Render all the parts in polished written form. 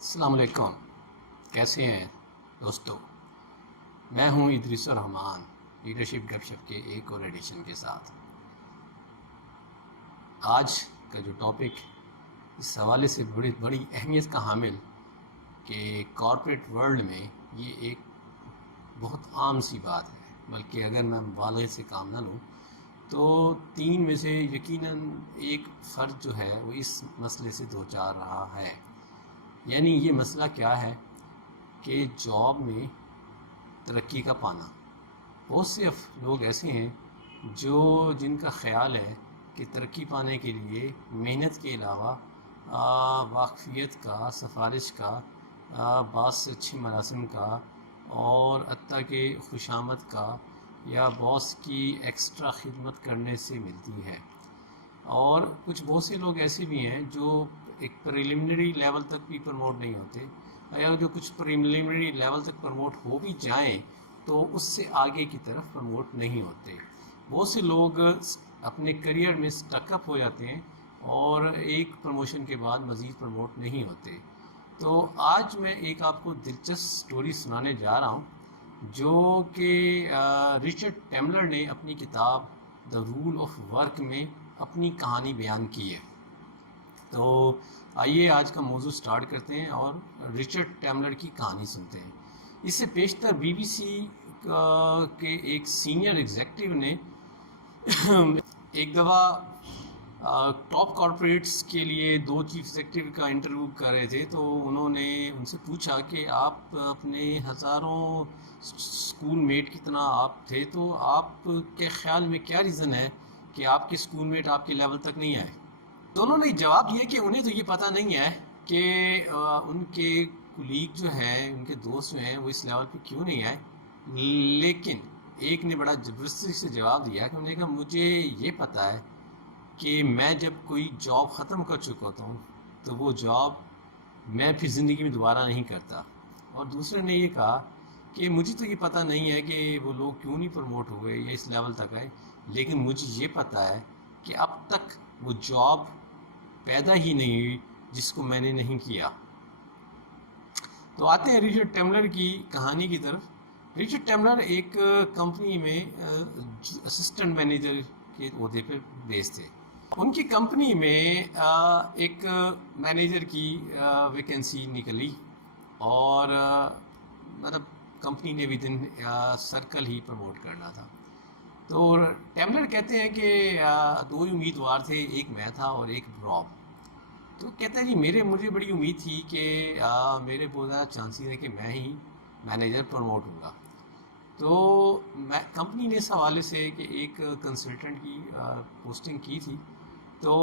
السلام علیکم، کیسے ہیں دوستو؟ میں ہوں ادریس الرحمان، لیڈرشپ گپ شپ کے ایک اور ایڈیشن کے ساتھ۔ آج کا جو ٹاپک اس حوالے سے بڑی اہمیت کا حامل کہ کارپوریٹ ورلڈ میں یہ ایک بہت عام سی بات ہے، بلکہ اگر میں مبالغے سے کام نہ لوں تو 3 میں سے یقیناً ایک فرد جو ہے وہ اس مسئلے سے دوچار رہا ہے۔ یعنی یہ مسئلہ کیا ہے کہ جاب میں ترقی کا پانا۔ بہت سے لوگ ایسے ہیں جن کا خیال ہے کہ ترقی پانے کے لیے محنت کے علاوہ واقفیت کا، سفارش کا، بعض سے اچھے مراسم کا اور حتیٰ کہ خوشامد کا یا باس کی ایکسٹرا خدمت کرنے سے ملتی ہے۔ اور بہت سے لوگ ایسے بھی ہیں جو ایک پریلیمنری لیول تک بھی پروموٹ نہیں ہوتے، یا جو کچھ پریلیمنری لیول تک پروموٹ ہو بھی جائیں تو اس سے آگے کی طرف پروموٹ نہیں ہوتے۔ بہت سے لوگ اپنے کریئر میں سٹک اپ ہو جاتے ہیں اور ایک پروموشن کے بعد مزید پروموٹ نہیں ہوتے۔ تو آج میں ایک آپ کو دلچسپ سٹوری سنانے جا رہا ہوں جو کہ رچرڈ ٹیملر نے اپنی کتاب دا رول آف ورک میں اپنی کہانی بیان کی ہے۔ تو آئیے آج کا موضوع سٹارٹ کرتے ہیں اور رچرڈ ٹیملر کی کہانی سنتے ہیں۔ اس سے پیشتر بی بی سی کے ایک سینئر ایگزیکٹو نے ایک دفعہ ٹاپ کارپوریٹس کے لیے 2 چیف ایگزیکٹو کا انٹرویو کر رہے تھے، تو انہوں نے ان سے پوچھا کہ آپ اپنے ہزاروں اسکول میٹ کی طرح آپ تھے، تو آپ کے خیال میں کیا ریزن ہے کہ آپ کے اسکول میٹ آپ کے لیول تک نہیں آئے؟ دونوں نے جواب دیا کہ انہیں تو یہ پتہ نہیں ہے کہ ان کے کولیگ جو ہیں، ان کے دوست جو ہیں، وہ اس لیول پہ کیوں نہیں آئے، لیکن ایک نے بڑا زبردستی سے جواب دیا کہ انہوں نے کہا مجھے یہ پتہ ہے کہ میں جب کوئی جاب ختم کر چکا ہوتا ہوں تو وہ جاب میں پھر زندگی میں دوبارہ نہیں کرتا۔ اور دوسرے نے یہ کہا کہ مجھے تو یہ پتہ نہیں ہے کہ وہ لوگ کیوں نہیں پروموٹ ہوئے یا اس لیول تک آئے، لیکن مجھے یہ پتہ ہے کہ اب تک وہ جاب پیدا ہی نہیں ہوئی جس کو میں نے نہیں کیا۔ تو آتے ہیں رچرڈ ٹیملر کی کہانی کی طرف۔ رچرڈ ٹیملر ایک کمپنی میں اسسٹنٹ مینیجر کے عہدے پہ بیس تھے۔ ان کی کمپنی میں ایک مینیجر کی ویکنسی نکلی اور مطلب کمپنی نے ودن سرکل ہی پروموٹ کرنا تھا۔ تو ٹیملر کہتے ہیں کہ 2 امیدوار تھے، ایک میں تھا اور ایک راب۔ تو کہتا ہے جی مجھے بڑی امید تھی کہ میرے بہت زیادہ چانسز ہیں کہ میں ہی مینیجر پروموٹ ہوں گا۔ تو کمپنی نے اس حوالے سے کہ ایک کنسلٹنٹ کی پوسٹنگ کی تھی، تو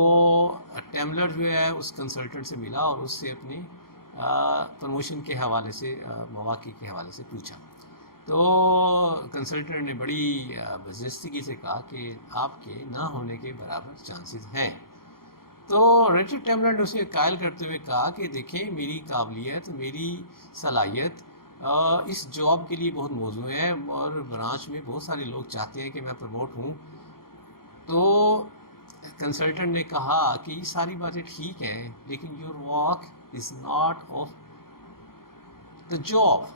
ٹیملر جو ہے اس کنسلٹنٹ سے ملا اور اس سے اپنے پروموشن کے حوالے سے، مواقع کے حوالے سے پوچھا۔ تو کنسلٹنٹ نے بڑی بزدستی سے کہا کہ آپ کے نہ ہونے کے برابر چانسز ہیں۔ تو رچرڈ ٹیملر نے اسے قائل کرتے ہوئے کہا کہ دیکھیں میری قابلیت، میری صلاحیت اس جاب کے لیے بہت موزوں ہے اور برانچ میں بہت سارے لوگ چاہتے ہیں کہ میں پروموٹ ہوں۔ تو کنسلٹنٹ نے کہا کہ یہ ساری باتیں ٹھیک ہیں، لیکن your walk is not of the job,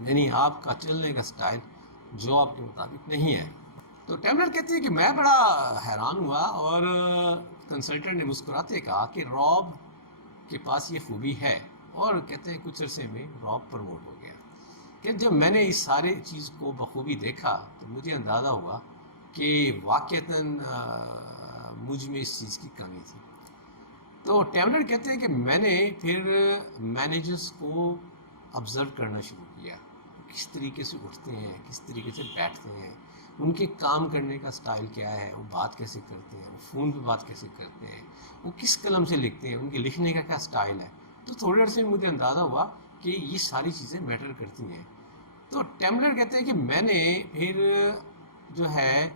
یعنی آپ کا چلنے کا سٹائل جاب کے مطابق نہیں ہے۔ تو ٹیملر کہتے ہیں کہ میں بڑا حیران ہوا اور کنسلٹنٹ نے مسکراتے کہا کہ راب کے پاس یہ خوبی ہے، اور کہتے ہیں کچھ عرصے میں راب پروموٹ ہو گیا۔ کہ جب میں نے اس سارے چیز کو بخوبی دیکھا تو مجھے اندازہ ہوا کہ واقعتاً مجھ میں اس چیز کی کمی تھی۔ تو ٹیملر کہتے ہیں کہ میں نے پھر مینیجرز کو آبزرو کرنا شروع کیا، کس طریقے سے اٹھتے ہیں، کس طریقے سے بیٹھتے ہیں، ان کے کام کرنے کا سٹائل کیا ہے، وہ بات کیسے کرتے ہیں، وہ فون پہ بات کیسے کرتے ہیں، وہ کس قلم سے لکھتے ہیں، ان کے لکھنے کا کیا سٹائل ہے۔ تو تھوڑے عرصے میں مجھے اندازہ ہوا کہ یہ ساری چیزیں میٹر کرتی ہیں۔ تو ٹیملر کہتے ہیں کہ میں نے پھر جو ہے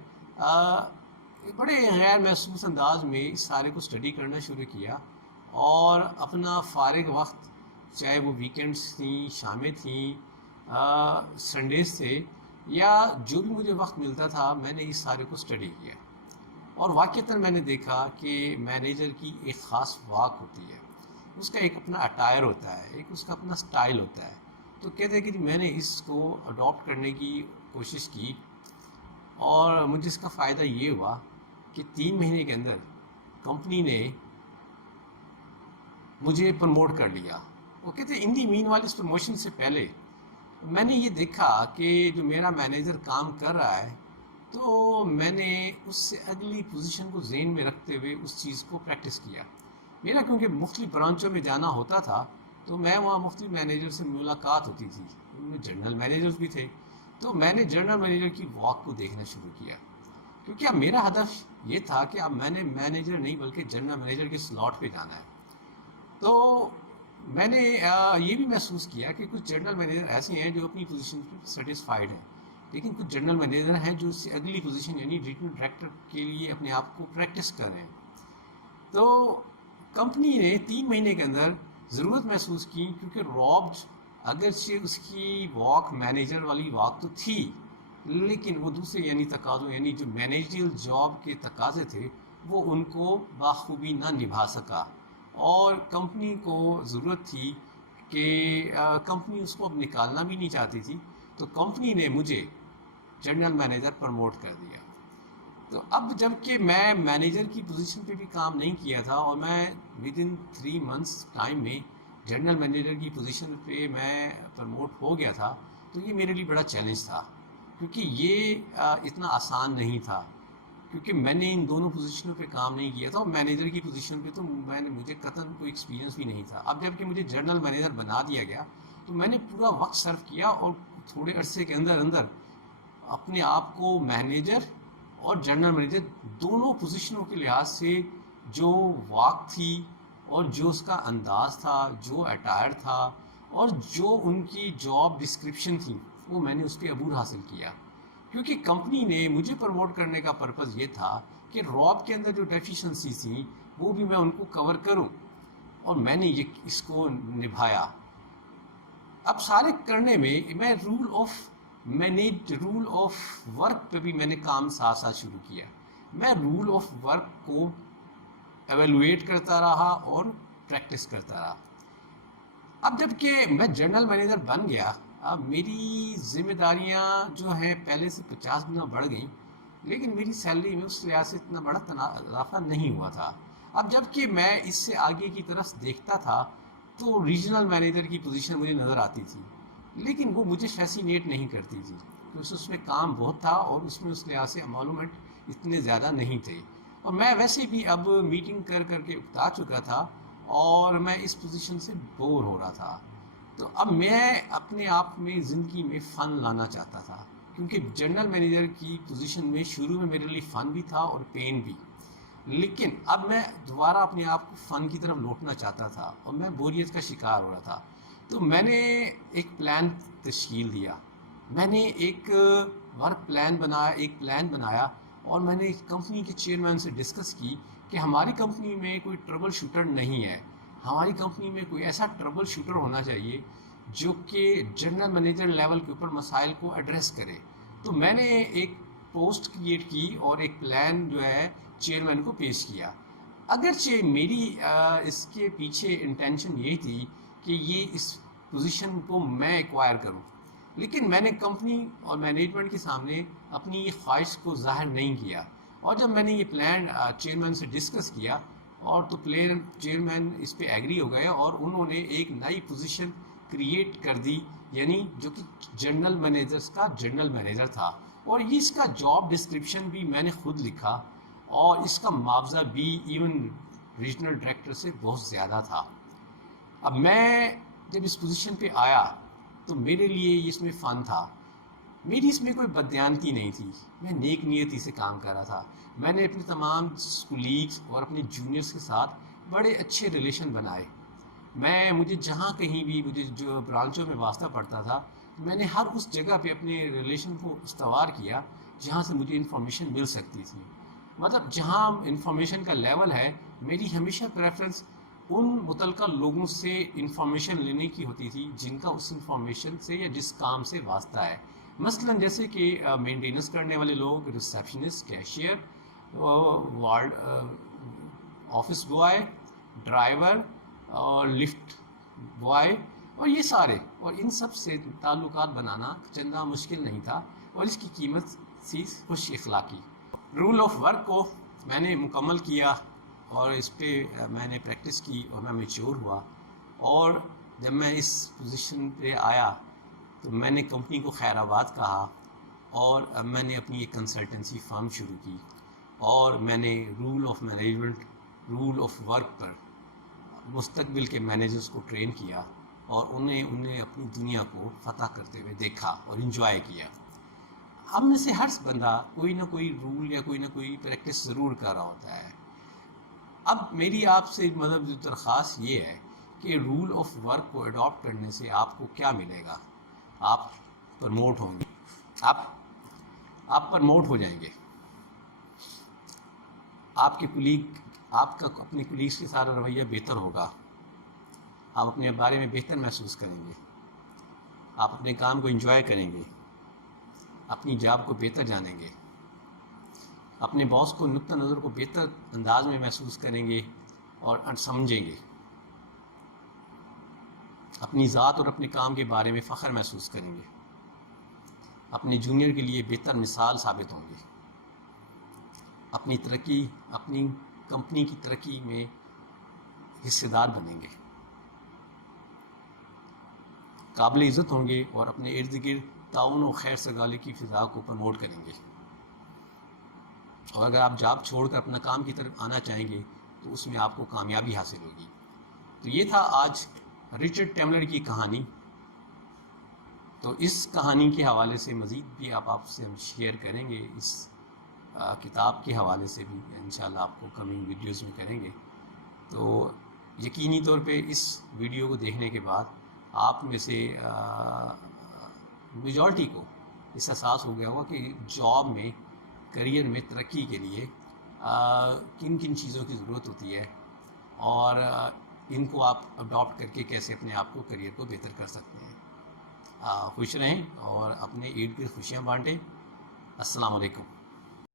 بڑے غیر محسوس انداز میں اس سارے کو اسٹڈی کرنا شروع کیا، اور اپنا فارغ وقت، چاہے وہ ویکینڈس تھیں، شامیں تھیں، سنڈیز تھے، یا جو بھی مجھے وقت ملتا تھا، میں نے اس سارے کو اسٹڈی کیا۔ اور واقعتاً میں نے دیکھا کہ مینیجر کی ایک خاص واک ہوتی ہے، اس کا ایک اپنا اٹائر ہوتا ہے، ایک اس کا اپنا سٹائل ہوتا ہے. تو کہتے ہیں کہ میں نے اس کو اڈاپٹ کرنے کی کوشش کی اور مجھے اس کا فائدہ یہ ہوا کہ 3 مہینے کے اندر کمپنی نے مجھے پروموٹ کر لیا. وہ کہتے ہیں ان دی مین والی اس پروموشن سے پہلے میں نے یہ دیکھا کہ جو میرا مینیجر کام کر رہا ہے تو میں نے اس سے اگلی پوزیشن کو ذہن میں رکھتے ہوئے اس چیز کو پریکٹس کیا. میرا کیونکہ مختلف برانچوں میں جانا ہوتا تھا تو میں وہاں مختلف مینیجر سے ملاقات ہوتی تھی، ان میں جنرل مینیجرز بھی تھے. تو میں نے جنرل مینیجر کی واک کو دیکھنا شروع کیا، کیونکہ اب میرا ہدف یہ تھا کہ اب میں نے مینیجر نہیں بلکہ جنرل مینیجر کے سلاٹ پہ جانا ہے. تو میں نے یہ بھی محسوس کیا کہ کچھ جنرل مینیجر ایسے ہیں جو اپنی پوزیشن پہ سیٹسفائیڈ ہیں، لیکن کچھ جنرل مینیجر ہیں جو اس سے اگلی پوزیشن یعنی ریجنل ڈائریکٹر کے لیے اپنے آپ کو پریکٹس کر رہے ہیں. تو کمپنی نے 3 مہینے کے اندر ضرورت محسوس کی، کیونکہ رابڈ اگرچہ اس کی واک مینیجر والی واک تو تھی، لیکن وہ دوسرے یعنی تقاضوں یعنی جو مینیجریل جاب کے تقاضے تھے وہ ان کو بخوبی نہ نبھا سکا. اور کمپنی کو ضرورت تھی کہ کمپنی اس کو اب نکالنا بھی نہیں چاہتی تھی، تو کمپنی نے مجھے جنرل مینیجر پروموٹ کر دیا. تو اب جب کہ میں مینیجر کی پوزیشن پہ بھی کام نہیں کیا تھا اور میں ود ان 3 months ٹائم میں جنرل مینیجر کی پوزیشن پہ میں پروموٹ ہو گیا تھا، تو یہ میرے لیے بڑا چیلنج تھا، کیونکہ یہ اتنا آسان نہیں تھا، کیونکہ میں نے ان دونوں پوزیشنوں پہ کام نہیں کیا تھا. اور مینیجر کی پوزیشن پہ تو مجھے قطعاً کوئی ایکسپیرینس بھی نہیں تھا. اب جب کہ مجھے جنرل مینیجر بنا دیا گیا تو میں نے پورا وقت صرف کیا اور تھوڑے عرصے کے اندر اپنے آپ کو مینیجر اور جنرل مینیجر دونوں پوزیشنوں کے لحاظ سے جو واک تھی اور جو اس کا انداز تھا، جو اٹائر تھا اور جو ان کی جاب ڈسکرپشن تھی، وہ میں نے اس پہ عبور حاصل کیا. کیونکہ کمپنی نے مجھے پروموٹ کرنے کا پرپز یہ تھا کہ راب کے اندر جو ڈیفیشنسی تھیں وہ بھی میں ان کو کور کروں، اور میں نے اس کو نبھایا. اب سارے کرنے میں رول آف ورک پہ بھی میں نے کام ساتھ شروع کیا. میں رول آف ورک کو ایویلویٹ کرتا رہا اور پریکٹس کرتا رہا. اب جب کہ میں جنرل مینیجر بن گیا، اب میری ذمہ داریاں جو ہیں پہلے سے 50 گنا بڑھ گئیں، لیکن میری سیلری میں اس لحاظ سے اتنا بڑا اضافہ نہیں ہوا تھا. اب جب کہ میں اس سے آگے کی طرف دیکھتا تھا تو ریجنل مینیجر کی پوزیشن مجھے نظر آتی تھی، لیکن وہ مجھے فیسینیٹ نہیں کرتی تھی، کیونکہ اس میں کام بہت تھا اور اس میں اس لحاظ سے امالومنٹ اتنے زیادہ نہیں تھے. اور میں ویسے بھی اب میٹنگ کر کے اکتا چکا تھا اور میں اس پوزیشن سے بور ہو رہا تھا. تو اب میں اپنے آپ میں زندگی میں فن لانا چاہتا تھا، کیونکہ جنرل مینیجر کی پوزیشن میں شروع میں میرے لیے فن بھی تھا اور پین بھی، لیکن اب میں دوبارہ اپنے آپ کو فن کی طرف لوٹنا چاہتا تھا اور میں بوریت کا شکار ہو رہا تھا. تو میں نے ایک پلان تشکیل دیا، میں نے ایک ورک پلان بنایا اور میں نے کمپنی کے چیئرمین سے ڈسکس کی کہ ہماری کمپنی میں کوئی ٹربل شوٹر نہیں ہے، ہماری کمپنی میں کوئی ایسا ٹربل شوٹر ہونا چاہیے جو کہ جنرل مینیجر لیول کے اوپر مسائل کو ایڈریس کرے. تو میں نے ایک پوسٹ کریٹ کی اور ایک پلان جو ہے چیئرمین کو پیش کیا. اگرچہ میری اس کے پیچھے انٹینشن یہی تھی کہ یہ اس پوزیشن کو میں ایکوائر کروں، لیکن میں نے کمپنی اور مینجمنٹ کے سامنے اپنی یہ خواہش کو ظاہر نہیں کیا. اور جب میں نے یہ پلان چیئرمین سے ڈسکس کیا اور تو چیئرمین اس پہ ایگری ہو گئے اور انہوں نے ایک نئی پوزیشن کریٹ کر دی، یعنی جو کہ جنرل مینیجرز کا جنرل مینیجر تھا. اور اس کا جاب ڈسکرپشن بھی میں نے خود لکھا اور اس کا معاوضہ بھی ایون ریجنل ڈائریکٹر سے بہت زیادہ تھا. اب میں جب اس پوزیشن پہ آیا تو میرے لیے اس میں فن تھا، میری اس میں کوئی بددیانتی نہیں تھی، میں نیک نیتی سے کام کر رہا تھا. میں نے اپنے تمام کولیگز اور اپنے جونیئرس کے ساتھ بڑے اچھے ریلیشن بنائے. مجھے جہاں کہیں بھی مجھے جو برانچوں میں واسطہ پڑتا تھا، میں نے ہر اس جگہ پہ اپنے ریلیشن کو استوار کیا جہاں سے مجھے انفارمیشن مل سکتی تھی. مطلب جہاں انفارمیشن کا لیول ہے، میری ہمیشہ پریفرنس ان متعلقہ لوگوں سے انفارمیشن لینے کی ہوتی تھی جن کا اس انفارمیشن سے یا جس کام سے واسطہ ہے. مثلاً جیسے کہ مینٹیننس کرنے والے لوگ، receptionist, cashier, ward office boy, driver, اور لفٹ بوائے اور یہ سارے، اور ان سب سے تعلقات بنانا چندہ مشکل نہیں تھا، اور اس کی قیمت تھی خوش اخلاقی۔ رول آف ورک کو میں نے مکمل کیا اور اس پہ میں نے پریکٹس کی اور میں میچور ہوا، اور جب میں اس پوزیشن پہ آیا تو میں نے کمپنی کو خیر آباد کہا، اور میں نے اپنی ایک کنسلٹنسی فرم شروع کی، اور میں نے rule of management, rule of work پر مستقبل کے مینیجرز کو ٹرین کیا، اور انہیں اپنی دنیا کو فتح کرتے ہوئے دیکھا اور انجوائے کیا۔ ہم میں سے ہر بندہ کوئی نہ کوئی رول یا کوئی نہ کوئی پریکٹس ضرور کر رہا ہوتا ہے۔ اب میری آپ سے مطلب جو درخواست یہ ہے کہ رول آف ورک کو اڈاپٹ کرنے سے آپ کو کیا ملے گا؟ آپ پرموٹ ہوں گے، آپ پرموٹ ہو جائیں گے، آپ کے کولیگ، آپ کا اپنے کولیگس کے ساتھ رویہ بہتر ہوگا، آپ اپنے بارے میں بہتر محسوس کریں گے، آپ اپنے کام کو انجوائے کریں گے، اپنی جاب کو بہتر جانیں گے، اپنے باس کو نقطہ نظر کو بہتر انداز میں محسوس کریں گے اور سمجھیں گے، اپنی ذات اور اپنے کام کے بارے میں فخر محسوس کریں گے، اپنے جونیئر کے لیے بہتر مثال ثابت ہوں گے، اپنی ترقی، اپنی کمپنی کی ترقی میں حصے دار بنیں گے، قابل عزت ہوں گے، اور اپنے ارد گرد تعاون و خیر سگالی کی فضا کو پروموٹ کریں گے۔ اور اگر آپ جاب چھوڑ کر اپنا کام کی طرف آنا چاہیں گے تو اس میں آپ کو کامیابی حاصل ہوگی۔ تو یہ تھا آج رچرڈ ٹیملر کی کہانی۔ تو اس کہانی کے حوالے سے مزید بھی آپ سے ہم شیئر کریں گے، اس کتاب کے حوالے سے بھی انشاءاللہ آپ کو کمنگ ویڈیوز میں کریں گے۔ تو یقینی طور پہ اس ویڈیو کو دیکھنے کے بعد آپ میں سے میجورٹی کو اس احساس ہو گیا ہوگا کہ جاب میں، کریئر میں ترقی کے لیے کن کن چیزوں کی ضرورت ہوتی ہے، اور ان کو آپ اڈاپٹ کر کے کیسے اپنے آپ کو، کریئر کو بہتر کر سکتے ہیں۔ خوش رہیں اور اپنے عید کی خوشیاں بانٹیں۔ السلام علیکم۔